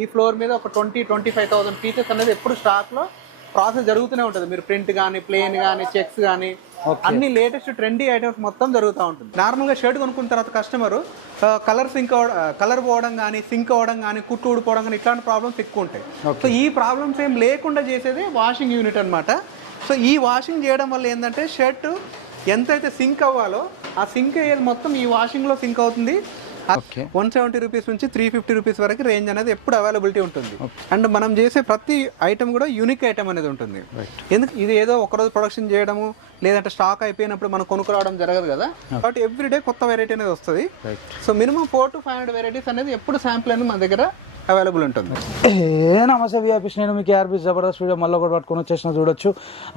ఈ ఫ్లోర్ మీద ఒక 20-25,000 పీసెస్ అనేది ఎప్పుడు స్టాక్ లో ప్రాసెస్ జరుగుతూనే ఉంటుంది. మీరు ప్రింట్ కానీ, ప్లేన్ కానీ, చెక్స్ కానీ అన్ని లేటెస్ట్ ట్రెండీ ఐటమ్స్ మొత్తం జరుగుతూ ఉంటుంది. నార్మల్ గా షర్ట్ కొనుక్కున్న తర్వాత కస్టమర్ కలర్ పోవడం కానీ, సింక్ అవ్వడం కానీ, కుట్టు ఊడిపోవడం కానీ ఇట్లాంటి ప్రాబ్లమ్స్ ఎక్కువ ఉంటాయి. సో ఈ ప్రాబ్లమ్స్ ఏం లేకుండా చేసేది వాషింగ్ యూనిట్ అనమాట. సో ఈ వాషింగ్ చేయడం వల్ల ఏంటంటే షర్ట్ ఎంతైతే సింక్ అవ్వాలో ఆ సింక్ అయ్యేది మొత్తం ఈ వాషింగ్ లో సింక్ అవుతుంది. 170 రూపీస్ నుంచి 350 రూపీస్ వరకు రేంజ్ అనేది ఎప్పుడు అవైలబిలిటీ ఉంటుంది. అండ్ మనం చేసే ప్రతి ఐటమ్ కూడా యూనిక్ ఐటమ్ అనేది ఉంటుంది. ఎందుకు ఇది ఏదో ఒకరోజు ప్రొడక్షన్ చేయడము లేదంటే స్టాక్ అయిపోయినప్పుడు మనం కొనుక్కురావడం జరగదు కదా. బట్ ఎవ్రీడే కొత్త వెరైటీ అనేది వస్తుంది. సో మినిమం 400 to 500 వెరైటీస్ అనేది ఎప్పుడు శాంపుల్ అనేది మన దగ్గర అవైలబుల్ ఉంటుంది. నమస్తే విఆర్పీస్, నేను మీకు ఆర్బీ జబర్దస్త్ వీడియో మళ్ళీ ఒకటి పట్టుకొని వచ్చేసిన చూడొచ్చు.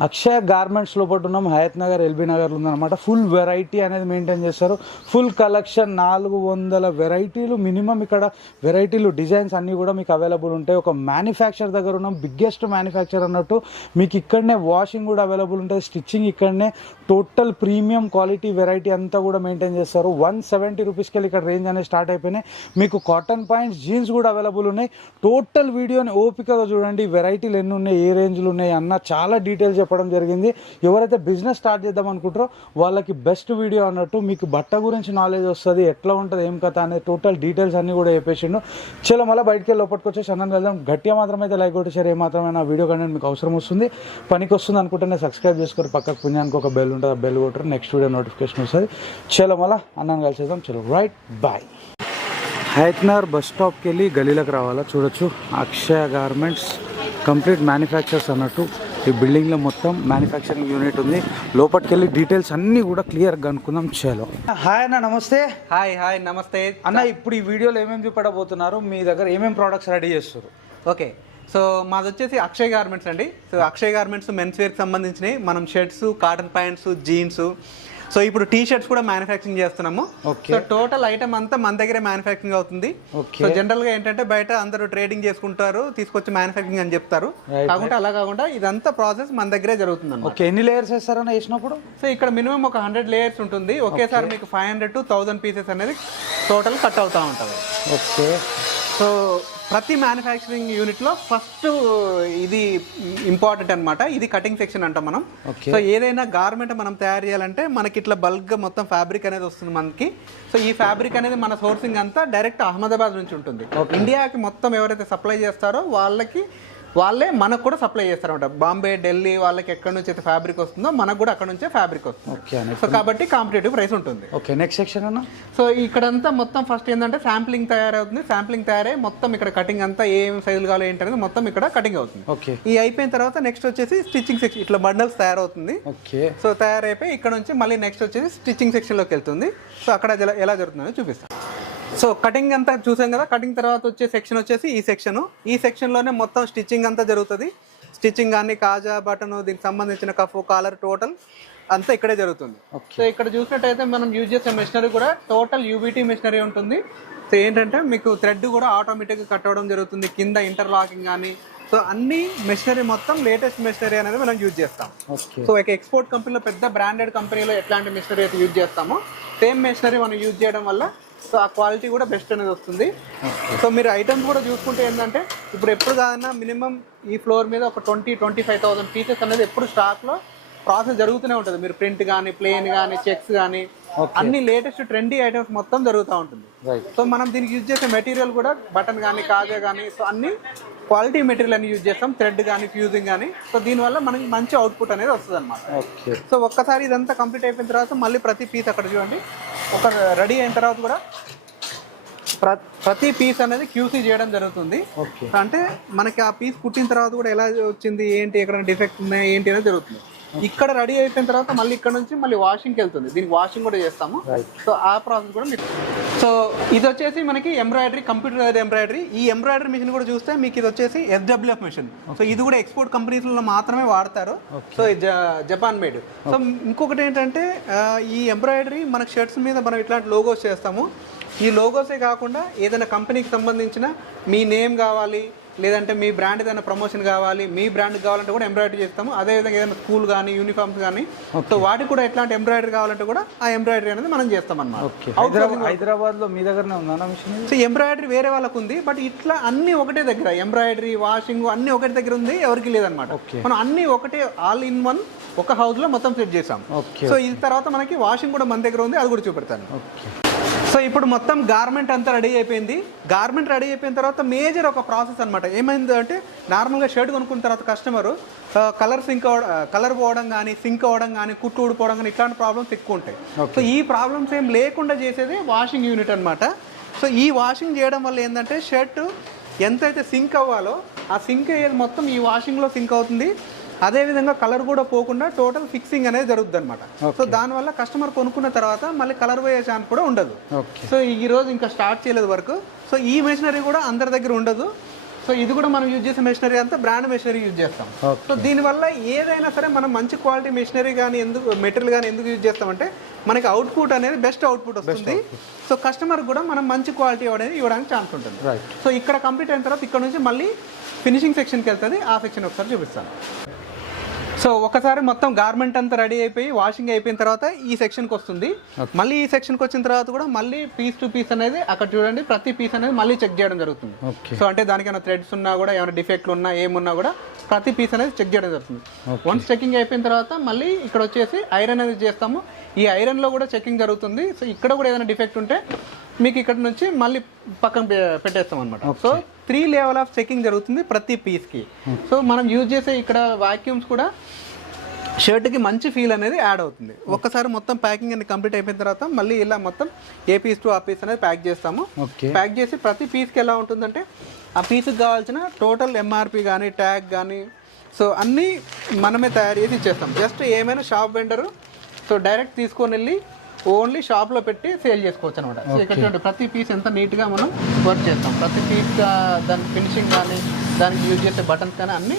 అక్షయ గార్మెంట్స్ లోపల ఉన్నాం, హయత్ నగర్, ఎల్బీ నగర్లో ఉందన్నమాట. ఫుల్ వెరైటీ అనేది మెయింటైన్ చేస్తారు. ఫుల్ కలెక్షన్ 400 వెరైటీలు మినిమం. ఇక్కడ వెరైటీలు డిజైన్స్ అన్నీ కూడా మీకు అవైలబుల్ ఉంటాయి. ఒక మ్యానుఫ్యాక్చర్ దగ్గర ఉన్నాం, బిగ్గెస్ట్ మ్యానుఫ్యాక్చర్ అన్నట్టు. మీకు ఇక్కడనే వాషింగ్ కూడా అవైలబుల్ ఉంటుంది, స్టిచ్చింగ్ ఇక్కడనే. టోటల్ ప్రీమియం క్వాలిటీ వెరైటీ అంతా కూడా మెయింటైన్ చేస్తారు. 170 రూపీస్కి వెళ్ళి ఇక్కడ రేంజ్ అనేది స్టార్ట్ అయిపోయినాయి. మీకు కాటన్ పాయింట్స్, జీన్స్ కూడా అవైలబుల్ ఉన్నాయి. టోటల్ వీడియోని ఓపికగా చూడండి. వెరైటీలు ఎన్ని ఉన్నాయి, ఏ రేంజ్లు ఉన్నాయి అన్న చాలా డీటెయిల్స్ చెప్పడం జరిగింది. ఎవరైతే బిజినెస్ స్టార్ట్ చేద్దాం అనుకుంటారో వాళ్ళకి బెస్ట్ వీడియో అన్నట్టు. మీకు బట్ట గురించి నాలెడ్జ్ వస్తుంది, ఎట్లా ఉంటుంది, ఏం కథ అనేది టోటల్ డీటెయిల్స్ అన్ని కూడా చెప్పేసిండు. చలో మళ్ళీ బయటికి వెళ్ళి లోపలికి వచ్చేసి అన్నం వెళ్దాం. గట్టిగా మాత్రమైతే లైక్ కొట్టేసారు, ఏమాత్రమైనా వీడియో కంటెంట్ మీకు అవసరం వస్తుంది, పనికి వస్తుంది అనుకుంటేనే సబ్స్క్రైబ్ చేసుకొని పక్కకు పుణ్యానికి ఒక బెల్ ఉంటుంది, ఆ బెల్ కొట్టరు, నెక్స్ట్ వీడియో నోటిఫికేషన్ వస్తుంది. చలో మళ్ళీ అన్నం కలిసేద్దాం. చలో right bye. Hayath Nagar bus స్టాప్కి వెళ్ళి గలీలకు రావాలా. చూడొచ్చు అక్షయ గార్మెంట్స్ కంప్లీట్ మ్యానుఫ్యాక్చర్స్ అన్నట్టు. ఈ బిల్డింగ్లో మొత్తం మ్యానుఫ్యాక్చరింగ్ యూనిట్ ఉంది. లోపలికి వెళ్ళి డీటెయిల్స్ అన్నీ కూడా క్లియర్గా అనుకుందాం. చలో. హాయ్ అన్న, నమస్తే. హాయ్ నమస్తే అన్న. ఇప్పుడు ఈ వీడియోలో ఏమేమి చూపెట్టబోతున్నారు, మీ దగ్గర ఏమేమి ప్రోడక్ట్స్ రెడీ చేస్తారు? ఓకే, సో మాది వచ్చేసి అక్షయ్ గార్మెంట్స్ అండి. సో అక్షయ్ గార్మెంట్స్ మెన్స్ వేర్కి సంబంధించినవి. మనం shirts, cotton pants, jeans, so ఇప్పుడు టీ షర్ట్స్ కూడా మ్యానుఫ్యాక్చరింగ్ చేస్తున్నాము. సో టోటల్ ఐటమ్ అంతా మన దగ్గరే మ్యానుఫ్యాక్చరింగ్ అవుతుంది. సో జనరల్ గా ఏంటంటే బయట అందరూ ట్రేడింగ్ చేసుకుంటారు, తీసుకొచ్చి మ్యానుఫ్యాక్చరింగ్ అని చెప్తారు. కాకుండా అలా కాకుండా ఇదంతా ప్రాసెస్ మన దగ్గరే జరుగుతుంది. ఎన్ని లేయర్స్ వేస్తారని వేసినప్పుడు? సో ఇక్కడ మినిమం ఒక 100 లేయర్స్ ఉంటుంది. ఒకేసారి మీకు 500 to 1000 పీసెస్ అనేది టోటల్ కట్ అవుతా ఉంటుంది. ఓకే. సో ప్రతి మ్యానుఫ్యాక్చరింగ్ యూనిట్ లో ఫస్ట్ ఇది ఇంపార్టెంట్ అనమాట. ఇది కటింగ్ సెక్షన్ అంటాం మనం. సో ఏదైనా గార్మెంట్ మనం తయారు చేయాలంటే మనకి ఇట్లా బల్క్ గా మొత్తం ఫ్యాబ్రిక్ అనేది వస్తుంది మనకి. సో ఈ ఫ్యాబ్రిక్ అనేది మన సోర్సింగ్ అంతా డైరెక్ట్ అహ్మదాబాద్ నుంచి ఉంటుంది. ఇండియాకి మొత్తం ఎవరైతే సప్లై చేస్తారో వాళ్ళే మనకు కూడా సప్లై చేస్తారన్నమాట. బాంబే, ఢిల్లీ వాళ్ళకి ఎక్కడి నుంచి అయితే ఫ్యాబ్రిక్ వస్తుందో మనకు కూడా అక్కడ నుంచే ఫ్యాబ్రిక్ వస్తుంది. సో కాబట్టి కాంపిటేటివ్ ప్రైస్ ఉంటుంది. ఓకే, నెక్స్ట్ సెక్షన్ అన్న. సో ఇక్కడంతా మొత్తం ఫస్ట్ ఏంటంటే శాంప్లింగ్ తయారవుతుంది. శాంప్లింగ్ తయారై మొత్తం ఇక్కడ కటింగ్ అంతా ఏం సైజులు కావాలి ఏంటనేది మొత్తం ఇక్కడ కటింగ్ అవుతుంది. ఓకే. ఈ అయిపోయిన తర్వాత నెక్స్ట్ వచ్చేసి స్టిచ్చింగ్ సెక్షన్. ఇట్లా బండల్స్ తయారవుతుంది. ఓకే. సో తయారైపోయి ఇక్కడ నుంచి మళ్ళీ నెక్స్ట్ వచ్చేసి స్టిచ్చింగ్ సెక్షన్ లోకి వెళ్తుంది. సో అక్కడ ఎలా జరుగుతుందో చూపిస్తాం. సో కటింగ్ అంతా చూసాం కదా. కటింగ్ తర్వాత వచ్చే సెక్షన్ వచ్చేసి ఈ సెక్షన్ లోనే మొత్తం స్టిచ్చింగ్ అంతా జరుగుతుంది. స్టిచ్చింగ్ కానీ, కాజా, బటన్, దీనికి సంబంధించిన కఫ్, కాలర్ టోటల్ అంతా ఇక్కడే జరుగుతుంది. సో ఇక్కడ చూసినట్టయితే మనం యూజ్ చేసే మెషినరీ కూడా టోటల్ యూబీటీ మెషినరీ ఉంటుంది. సో ఏంటంటే మీకు థ్రెడ్ కూడా ఆటోమేటిక్ గా కట్ అవ్వడం జరుగుతుంది. కింద ఇంటర్లాకింగ్ కానీ, సో అన్ని మెషినరీ మొత్తం లేటెస్ట్ మెషినరీ అనేది మనం యూజ్ చేస్తాం. సో ఒక ఎక్స్పోర్ట్ కంపెనీలో, పెద్ద బ్రాండెడ్ కంపెనీలో ఎట్లాంటి మెషినరీ అయితే యూజ్ చేస్తామో సేమ్ మెషినరీ మనం యూజ్ చేయడం వల్ల సో ఆ క్వాలిటీ కూడా బెస్ట్ అనేది వస్తుంది. సో మీరు ఐటమ్స్ కూడా చూసుకుంటే ఏంటంటే ఇప్పుడు ఎప్పుడు కాదన్నా మినిమం ఈ ఫ్లోర్ మీద ఒక 20-25,000 పీసెస్ అనేది ఎప్పుడు స్టాక్ లో ప్రాసెస్ జరుగుతూనే ఉంటుంది. మీరు ప్రింట్ కానీ, ప్లేన్ కానీ, చెక్స్ కానీ అన్ని లేటెస్ట్ ట్రెండీ ఐటమ్స్ మొత్తం జరుగుతూ ఉంటుంది. సో మనం దీనికి యూజ్ చేసే మెటీరియల్ కూడా బటన్ కానీ, కాజా కానీ, సో అన్ని క్వాలిటీ మెటీరియల్ అని యూజ్ చేస్తాం. థ్రెడ్ కానీ, ఫ్యూజింగ్ కానీ. సో దీనివల్ల మనకి మంచి అవుట్పుట్ అనేది వస్తుంది అనమాట. సో ఒక్కసారి ఇదంతా కంప్లీట్ అయిపోయిన తర్వాత మళ్ళీ ప్రతి పీస్ అక్కడ చూడండి, ఒక రెడీ అయిన తర్వాత కూడా ప్రతి పీస్ అనేది క్యూసీ చేయడం జరుగుతుంది. అంటే మనకి ఆ పీస్ కుట్టిన తర్వాత కూడా ఎలా వచ్చింది, ఏంటి, ఎక్కడ డిఫెక్ట్ ఉన్నాయి, ఏంటి అనేది జరుగుతుంది. ఇక్కడ రెడీ అయిపోయిన తర్వాత మళ్ళీ ఇక్కడ నుంచి మళ్ళీ వాషింగ్కి వెళ్తుంది. దీనికి వాషింగ్ కూడా చేస్తాము. సో ఆ ప్రాసెస్ కూడా మీకు. సో ఇది వచ్చేసి మనకి ఎంబ్రాయిడరీ, కంప్యూటర్ ఎంబ్రాయిడరీ. ఈ ఎంబ్రాయిడరీ మిషన్ కూడా చూస్తే మీకు ఇది వచ్చేసి SWF మిషన్. సో ఇది కూడా ఎక్స్పోర్ట్ కంపెనీస్లో మాత్రమే వాడతారు. So Japan made. సో ఇంకొకటి ఏంటంటే ఈ ఎంబ్రాయిడరీ మనకి షర్ట్స్ మీద మనం ఇట్లాంటి లోగోస్ చేస్తాము. ఈ లోగోసే కాకుండా ఏదైనా కంపెనీకి సంబంధించిన మీ నేమ్ కావాలి, లేదంటే మీ బ్రాండ్ ఏదైనా ప్రమోషన్ కావాలి, మీ బ్రాండ్ కావాలంటే కూడా ఎంబ్రాయిడరీ చేస్తాము. అదేవిధంగా ఏదైనా స్కూల్ కానీ యూనిఫామ్స్ కానీ సో వాటికి కూడా ఎట్లాంటి ఎంబ్రాయిడరీ కావాలంటే కూడా ఆ ఎంబ్రాయిడరీ అనేది మనం చేస్తాం అన్నమాట. హైదరాబాద్ లో మీ దగ్గరనే ఉందా మిషన్? సో ఎంబ్రాయిడరీ వేరే వాళ్ళకు ఉంది, బట్ ఇట్లా అన్ని ఒకటే దగ్గర, ఎంబ్రాయిడరీ, వాషింగ్ అన్ని ఒకటి దగ్గర ఉంది, ఎవరికి లేదనమాట. మనం అన్ని ఒకటే ఆల్ ఇన్ వన్ ఒక హౌస్ లో మొత్తం సెట్ చేసాం. సో ఇది తర్వాత మనకి వాషింగ్ కూడా మన దగ్గర ఉంది, అది కూడా చూపెడతాను. సో ఇప్పుడు మొత్తం గార్మెంట్ అంతా రెడీ అయిపోయింది. గార్మెంట్ రెడీ అయిపోయిన తర్వాత మేజర్ ఒక ప్రాసెస్ అనమాట. ఏమైంది అంటే నార్మల్గా షర్ట్ కొనుక్కున్న తర్వాత కస్టమరు కలర్ పోవడం కానీ, సింక్ అవ్వడం కానీ, కుట్టు ఊడిపోవడం కానీ ఇట్లాంటి ప్రాబ్లమ్స్ ఎక్కువ ఉంటాయి. సో ఈ ప్రాబ్లమ్స్ ఏం లేకుండా చేసేది వాషింగ్ యూనిట్ అనమాట. సో ఈ వాషింగ్ చేయడం వల్ల ఏంటంటే షర్ట్ ఎంతైతే సింక్ అవ్వాలో ఆ సింక్ అయ్యేది మొత్తం ఈ వాషింగ్లో సింక్ అవుతుంది. అదేవిధంగా కలర్ కూడా పోకుండా టోటల్ ఫిక్సింగ్ అనేది జరుగుతుంది అనమాట. సో దానివల్ల కస్టమర్ కొనుక్కున్న తర్వాత మళ్ళీ కలర్ పోయే ఛాన్స్ కూడా ఉండదు. సో ఈ రోజు ఇంకా స్టార్ట్ చేయలేదు వర్క్. సో ఈ మెషినరీ కూడా అందరి దగ్గర ఉండదు. సో ఇది కూడా మనం యూజ్ చేసే మెషినరీ అంతా బ్రాండ్ మెషినరీ యూజ్ చేస్తాం. సో దీనివల్ల ఏదైనా సరే మనం మంచి క్వాలిటీ మెషినరీ కానీ మెటీరియల్ కానీ ఎందుకు యూజ్ చేస్తామంటే మనకి అవుట్పుట్ అనేది బెస్ట్ అవుట్పుట్ వస్తుంది. సో కస్టమర్ కూడా మనం మంచి క్వాలిటీ అనేది ఇవ్వడానికి ఛాన్స్ ఉంటుంది. సో ఇక్కడ కంప్లీట్ అయిన తర్వాత ఇక్కడ నుంచి మళ్ళీ ఫినిషింగ్ సెక్షన్కి వెళ్తుంది. ఆ సెక్షన్ ఒకసారి చూపిస్తాను. సో ఒకసారి మొత్తం గార్మెంట్ అంతా రెడీ అయిపోయి వాషింగ్ అయిపోయిన తర్వాత ఈ సెక్షన్కి వస్తుంది. మళ్ళీ ఈ సెక్షన్కి వచ్చిన తర్వాత కూడా మళ్ళీ పీస్ టు పీస్ అనేది అక్కడ చూడండి, ప్రతి పీస్ అనేది మళ్ళీ చెక్ చేయడం జరుగుతుంది. సో అంటే దానికైనా థ్రెడ్స్ ఉన్నా కూడా, ఏమైనా డిఫెక్ట్లు ఉన్నా, ఏమున్నా కూడా ప్రతి పీస్ అనేది చెక్ చేయడం జరుగుతుంది. వన్స్ చెకింగ్ అయిపోయిన తర్వాత మళ్ళీ ఇక్కడ వచ్చేసి ఐరన్ అనేది చేస్తాము. ఈ ఐరన్లో కూడా చెకింగ్ జరుగుతుంది. సో ఇక్కడ కూడా ఏదైనా డిఫెక్ట్ ఉంటే మీకు ఇక్కడ నుంచి మళ్ళీ పక్కన పెట్టేస్తాం అనమాట. సో 3 లెవెల్ ఆఫ్ చెకింగ్ జరుగుతుంది ప్రతి పీస్కి. సో మనం యూజ్ చేసే ఇక్కడ వాక్యూమ్స్ కూడా షర్ట్కి మంచి ఫీల్ అనేది యాడ్ అవుతుంది. ఒక్కసారి మొత్తం ప్యాకింగ్ అనేది కంప్లీట్ అయిపోయిన తర్వాత మళ్ళీ ఇలా మొత్తం ఏ పీస్ టు ఆ పీస్ అనేది ప్యాక్ చేస్తాము. ప్యాక్ చేసి ప్రతి పీస్కి ఎలా ఉంటుందంటే ఆ పీస్కి కావాల్సిన టోటల్ ఎంఆర్పి కానీ, ట్యాగ్ కానీ, సో అన్నీ మనమే తయారు చేసి ఇచ్చేస్తాం. జస్ట్ ఏమైనా షాప్ వెండరు సో డైరెక్ట్ తీసుకొని వెళ్ళి ఓన్లీ షాప్లో పెట్టి సేల్ చేసుకోవచ్చు అనమాట. సో ఇక్కడ చూడండి, ప్రతి పీస్ ఎంత నీట్గా మనం వర్క్ చేస్తాం. ప్రతి పీస్ దాని ఫినిషింగ్ కానీ, దానికి యూజ్ చేసే బటన్స్ కానీ అన్నీ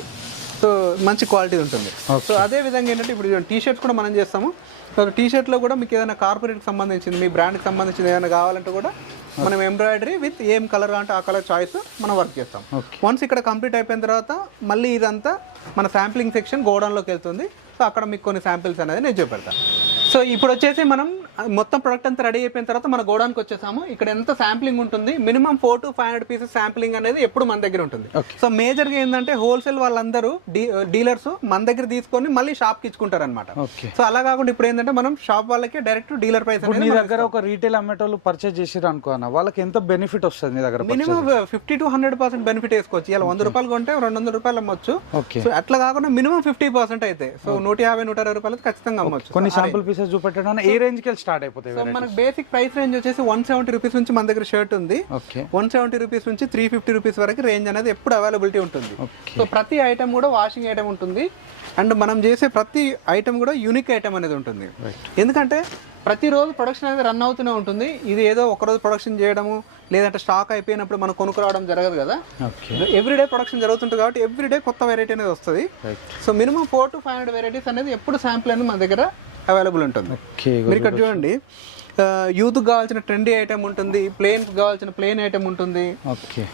సో మంచి క్వాలిటీ ఉంటుంది. సో అదే విధంగా ఏంటంటే ఇప్పుడు టీ షర్ట్స్ కూడా మనం చేస్తాము. సో టీ షర్ట్లో కూడా మీకు ఏదైనా కార్పొరేట్కి సంబంధించింది, మీ బ్రాండ్కి సంబంధించింది ఏదైనా కావాలంటే కూడా మనం ఎంబ్రాయిడరీ విత్ ఏం కలర్ అంటే ఆ కలర్ చాయిస్ మనం వర్క్ చేస్తాం. వన్స్ ఇక్కడ కంప్లీట్ అయిపోయిన తర్వాత మళ్ళీ ఇదంతా మన శాంప్లింగ్ సెక్షన్ గోడౌన్లోకి వెళ్తుంది. సో అక్కడ మీకు కొన్ని శాంపిల్స్ అనేది నేను చూపెడతాను. సో ఇప్పుడు వచ్చేసి మనం మొత్తం ప్రొడక్ట్ అంతా రెడీ అయిపోయిన తర్వాత మన గోడౌన్కి వచ్చేసాము. ఇక్కడ ఎంత శాంప్లింగ్ ఉంటుంది, మినిమం 400 to 500 పీసెస్ శాంప్లింగ్ అనేది ఎప్పుడు మన దగ్గర ఉంటుంది. సో మేజర్గా ఏంటంటే హోల్సేల్ వాళ్ళందరూ డీలర్స్ మన దగ్గర తీసుకొని మళ్ళీ షాప్కి ఇచ్చుకుంటారు అనమాట. సో అలా కాకుండా ఇప్పుడు ఏంటంటే మనం షాప్ వాళ్ళకి డైరెక్ట్ డీలర్ ప్రైస్ అనేది మీ దగ్గర ఒక రీటైల్ అమ్మేటోళ్ళు పర్చేజ్ చేసారు అనుకో అన్న, వాళ్ళకి ఎంత బెనిఫిట్ వస్తుంది మీ దగ్గర? మినిమం 50 to 100% బెనిఫిట్ వేసుకోవచ్చు. ఇలా 100 రూపాయలు కొంటే 200 రూపాయలు అమ్మొచ్చు. సో అట్లా కాకుండా మినిమం 50% అయితే సో 150-160 రూపాయలు ఖచ్చితంగా అమ్మొచ్చు. కొన్ని శాంపుల్ పీసెస్ చూపెట్టడం ఏ రేంజ్ కి స్టార్ట్ అయిపోతాయి? సో మనకి బేసిక్ ప్రైస్ రేంజ్ వచ్చేసి 170 రూపీస్ నుంచి మన దగ్గర షర్ట్ ఉంది. 170 రూపీస్ నుంచి 350 రూపీస్ వరకు రేంజ్ అనేది ఎప్పుడు అవైలబిలిటీ ఉంటుంది. సో ప్రతి ఐటమ్ కూడా వాషింగ్ ఐటమ్ ఉంటుంది. అండ్ మనం చేసే ప్రతి ఐటమ్ కూడా యూనిక్ ఐటమ్ అనేది ఉంటుంది. ఎందుకంటే ప్రతిరోజు ప్రొడక్షన్ అనేది రన్ అవుతూనే ఉంటుంది. ఇది ఏదో ఒకరోజు ప్రొడక్షన్ చేయడము లేదంటే స్టాక్ అయిపోయినప్పుడు మనం కొనుక్కురావడం జరగదు కదా. ఎవ్రీడే ప్రొడక్షన్ జరుగుతుంటుంది కాబట్టి ఎవ్రీడే కొత్త వెరైటీ అనేది వస్తుంది. సో మినిమం 400 to 500 వెరైటీస్ అనేది ఎప్పుడు శాంపుల్ అనేది మన దగ్గర అవైలబుల్ ఉంటుంది. మీరు ఇక్కడ చూడండి, యూత్ కావాల్సిన ట్రెండీ ఐటమ్ ఉంటుంది, ప్లేన్స్ కావాల్సిన ప్లేన్ ఐటమ్ ఉంటుంది,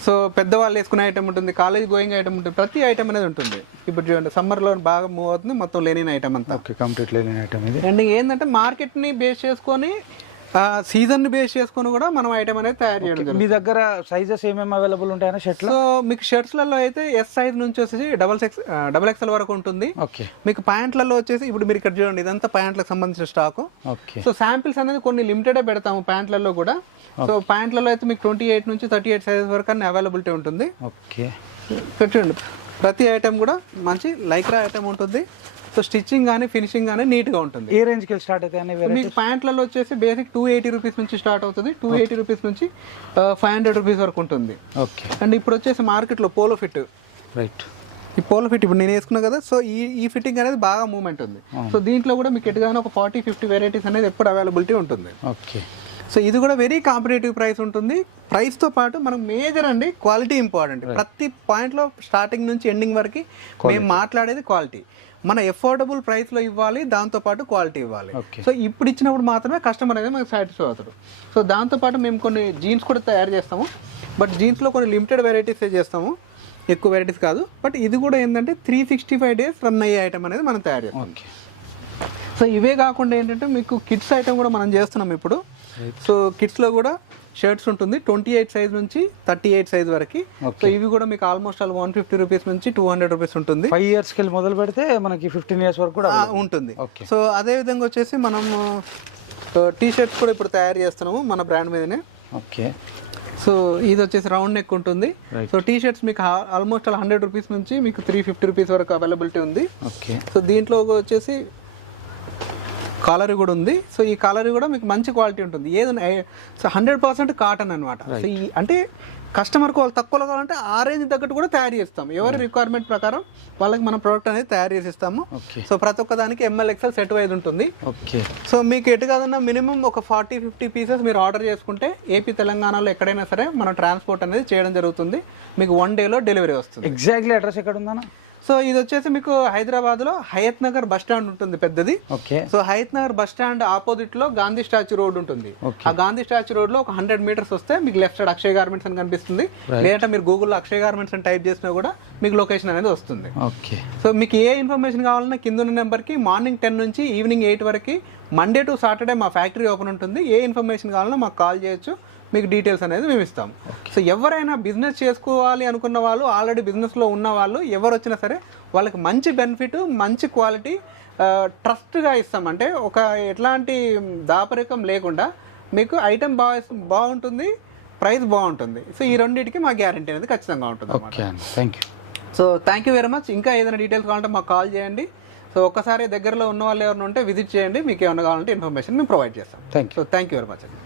సో పెద్దవాళ్ళు వేసుకునే ఐటమ్ ఉంటుంది, కాలేజ్ గోయింగ్ ఐటమ్ ఉంటుంది, ప్రతి ఐటమ్ అనేది ఉంటుంది. ఇప్పుడు చూడండి సమ్మర్లో బాగా మూవ్ అవుతుంది మొత్తం లెనిన్ ఐటమ్ అంతా. కంప్లీట్ లెనిన్ ఐటమ్ ఇది. అండ్ ఏంటంటే మార్కెట్ని బేస్ చేసుకొని సీజన్ బేస్ చేసుకొని కూడా మనం ఐటమ్ అనేది తయారు చేయడం. మీ దగ్గర సైజెస్ ఏమేమి అవైలబుల్ ఉంటాయన్నా షర్ట్లు? సో మీకు షర్ట్స్లలో అయితే ఎస్ సైజ్ నుంచి వచ్చేసి డబల్ ఎక్స్ఎల్ వరకు ఉంటుంది. మీకు ప్యాంట్లలో వచ్చేసి ఇప్పుడు మీరు ఇక్కడ చూడండి, ఇదంతా ప్యాంట్లకు సంబంధించిన స్టాక్. సో శాంపిల్స్ అనేది కొన్ని లిమిటెడ్ పెడతాము ప్యాంట్లలో కూడా. సో ప్యాంట్లలో అయితే మీకు 28 నుంచి 38 సైజెస్ వరకు అన్ని అవైలబిలిటీ ఉంటుంది. ఇక్కడ చూడండి, ప్రతి ఐటమ్ కూడా మంచి లైక్రా ఐటమ్ ఉంటుంది. సో స్టిచ్చింగ్ కానీ ఫినిషింగ్ కానీ నీట్గా ఉంటుంది. ఏ రేంజ్కి స్టార్ట్ అవుతాయి? మీకు ప్యాంట్లలో వచ్చేసి బేసిక్ 280 రూపీస్ నుంచి స్టార్ట్ అవుతుంది. 280 రూపీస్ నుంచి 500 రూపీస్ వరకు ఉంటుంది. అండ్ ఇప్పుడు వచ్చేసి మార్కెట్లో పోలో ఫిట్. ఈ పోలో ఫిట్ ఇప్పుడు నేను వేసుకున్నా కదా, సో ఈ ఫిట్టింగ్ అనేది బాగా మూవ్మెంట్ ఉంది. సో దీంట్లో కూడా మీకు ఎటుగానే ఒక 40-50 వెరైటీస్ అనేది ఎప్పుడు అవైలబిలిటీ ఉంటుంది. సో ఇది కూడా వెరీ కాంపిటేటివ్ ప్రైస్ ఉంటుంది. ప్రైస్తో పాటు మనకు మేజర్ అండి క్వాలిటీ ఇంపార్టెంట్. ప్రతి పాయింట్లో స్టార్టింగ్ నుంచి ఎండింగ్ వరకు మేము మాట్లాడేది క్వాలిటీ. మన ఎఫోర్డబుల్ ప్రైస్లో ఇవ్వాలి, దాంతోపాటు క్వాలిటీ ఇవ్వాలి. సో ఇప్పుడు ఇచ్చినప్పుడు మాత్రమే కస్టమర్ అనేది మనకు సాటిస్ఫై అవుతాడు. సో దాంతోపాటు మేము కొన్ని జీన్స్ కూడా తయారు చేస్తాము. బట్ జీన్స్లో కొన్ని లిమిటెడ్ వెరైటీస్ చేస్తాము. ఎక్కువ వెరైటీస్ కాదు. బట్ ఇది కూడా ఏంటంటే 365 days రన్ అయ్యే ఐటమ్ అనేది మనం తయారు చేస్తాం. ఓకే. సో ఇవే కాకుండా ఏంటంటే మీకు కిడ్స్ ఐటమ్ కూడా మనం చేస్తున్నాం ఇప్పుడు. సో కిడ్స్లో కూడా షర్ట్స్ ఉంటుంది 28 సైజ్ నుంచి 38 సైజ్ వరకు. సో ఇవి కూడా మీకు ఆల్మోస్ట్ ఆల్ 150 రూపీస్ నుంచి 200 రూపీస్ ఉంటుంది. 5 years కి మొదలు పెడితే మనకి 15 years వరకు కూడా ఉంటుంది. సో అదే విధంగా వచ్చేసి మనం టీ షర్ట్స్ కూడా ఇప్పుడు తయారు చేస్తున్నాము మన బ్రాండ్ మీదనే. ఓకే. సో ఇది వచ్చేసి రౌండ్ నెక్ ఉంటుంది. సో టీ షర్ట్స్ మీకు ఆల్మోస్ట్ ఆల్ 100 రూపీస్ నుంచి మీకు 350 రూపీస్ వరకు అవైలబిలిటీ ఉంది. ఓకే. సో దీంట్లో వచ్చేసి కాలర్ కూడా ఉంది. సో ఈ కాలర్ కూడా మీకు మంచి క్వాలిటీ ఉంటుంది. ఏదైనా సో 100% కాటన్ అనమాట. సో ఈ అంటే కస్టమర్కి వాళ్ళు తక్కువలో కావాలంటే ఆ రేంజ్ తగ్గట్టు కూడా తయారు చేస్తాం. ఎవరి రిక్వైర్మెంట్ ప్రకారం వాళ్ళకి మనం ప్రోడక్ట్ అనేది తయారు చేసి ఇస్తాము. సో ప్రతి ఒక్క దానికి ML XL సెట్ వైజ్ ఉంటుంది. ఓకే. సో మీకు ఎటు కాదన్నా మినిమం ఒక 40-50 పీసెస్ మీరు ఆర్డర్ చేసుకుంటే ఏపీ తెలంగాణలో ఎక్కడైనా సరే మనం ట్రాన్స్పోర్ట్ అనేది చేయడం జరుగుతుంది. మీకు 1 day డెలివరీ వస్తుంది. ఎగ్జాక్ట్లీ అడ్రస్ ఎక్కడ ఉందన్న? సో ఇది వచ్చేసి మీకు హైదరాబాద్లో హయత్ నగర్ బస్ స్టాండ్ ఉంటుంది పెద్దది. Okay. So Hayath Nagar bus stand opposite లో గాంధీ స్టాచ్యూ రోడ్ ఉంటుంది. ఆ గాంధీ స్టాచ్యూ రోడ్ లో ఒక 100 meters వస్తే మీకు లెఫ్ట్ సైడ్ అక్షయ్ గార్మెంట్స్ అని కనిపిస్తుంది. లేదంటే మీరు గూగుల్లో అక్షయ్ గార్మెంట్స్ అని టైప్ చేసినా కూడా మీకు లొకేషన్ అనేది వస్తుంది. ఓకే. సో మీకు ఏ ఇన్ఫర్మేషన్ కావాలన్నా కింద ఉన్న నెంబర్కి మార్నింగ్ 10 నుంచి ఈవినింగ్ 8 వరకు మండే టు సాటర్డే మా ఫ్యాక్టరీ ఓపెన్ ఉంటుంది. ఏ ఇన్ఫర్మేషన్ కావాలన్నా మాకు కాల్ చేయొచ్చు. మీకు డీటెయిల్స్ అనేది మేము ఇస్తాం. సో ఎవరైనా బిజినెస్ చేసుకోవాలి అనుకున్న వాళ్ళు, ఆల్రెడీ బిజినెస్లో ఉన్న వాళ్ళు ఎవరు వచ్చినా సరే వాళ్ళకి మంచి బెనిఫిట్, మంచి క్వాలిటీ, ట్రస్ట్గా ఇస్తాం. అంటే ఒక ఎట్లాంటి దాపరికం లేకుండా మీకు ఐటెం బాగుంటుంది, ప్రైస్ బాగుంటుంది. సో ఈ రెండింటికి మా గ్యారంటీ అనేది ఖచ్చితంగా ఉంటుంది. Thank you. So thank you very much. ఇంకా ఏదైనా డీటెయిల్స్ కావాలంటే మాకు కాల్ చేయండి. సో ఒక్కసారి దగ్గరలో ఉన్న వాళ్ళు ఎవరైనా ఉంటే విజిట్ చేయండి. మీకు ఏమైనా కావాలంటే ఇన్ఫర్మేషన్ మేము ప్రొవైడ్ చేస్తాం. Thank you. So thank you very much అండి.